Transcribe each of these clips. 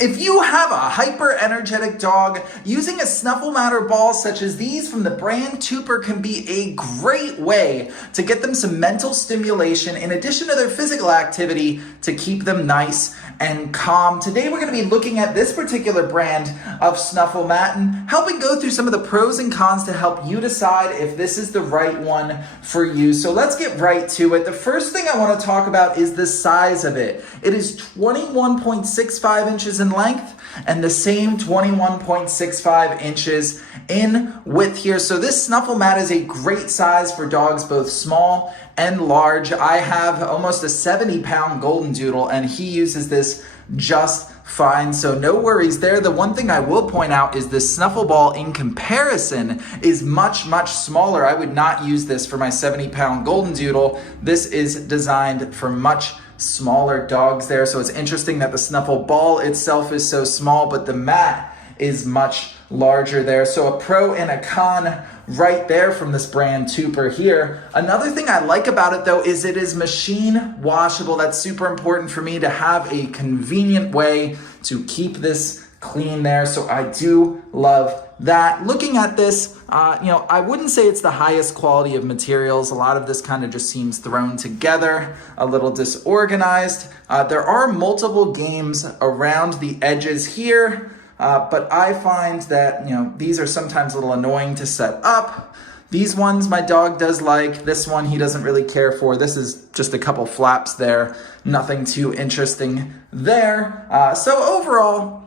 If you have a hyper-energetic dog, using a Snuffle matter ball such as these from the brand TWOPER can be a great way to get them some mental stimulation in addition to their physical activity to keep them nice and calm. Today we're going to be looking at this particular brand of Snuffle mat and helping go through some of the pros and cons to help you decide if this is the right one for you. So let's get right to it. The first thing I want to talk about is the size of it. It is 21.65 inches in length and the same 21.65 inches in width here. So this Snuffle mat is a great size for dogs both small and large. I have almost a 70-pound golden doodle and he uses this just fine, so no worries there. The one thing I will point out is this Snuffle ball in comparison is much smaller. I would not use this for my 70-pound golden doodle. This is designed for much smaller dogs there, so it's interesting that the Snuffle ball itself is so small, but the mat is much larger there. So a pro and a con right there from this brand TWOPER here. Another thing I like about it though is it is machine washable. That's super important for me to have a convenient way to keep this clean there. So I do love that. Looking at this, I wouldn't say it's the highest quality of materials. A lot of this kind of just seems thrown together, a little disorganized. There are multiple games around the edges here. But I find that, these are sometimes a little annoying to set up. These ones my dog does like. This one he doesn't really care for. This is just a couple flaps there. Nothing too interesting there. So overall,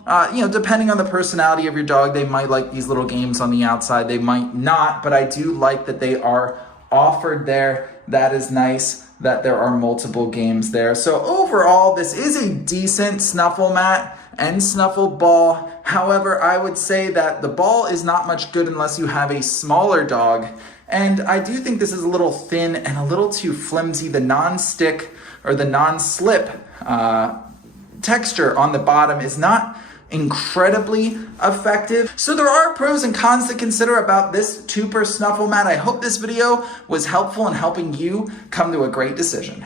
depending on the personality of your dog, they might like these little games on the outside. They might not, but I do like that they are offered there. That is nice that there are multiple games there. So overall, this is a decent Snuffle mat and Snuffle ball. However, I would say that the ball is not much good unless you have a smaller dog. And I do think this is a little thin and a little too flimsy. The non-stick or the non-slip texture on the bottom is not incredibly effective. So there are pros and cons to consider about this TWOPER Snuffle mat. I hope this video was helpful in helping you come to a great decision.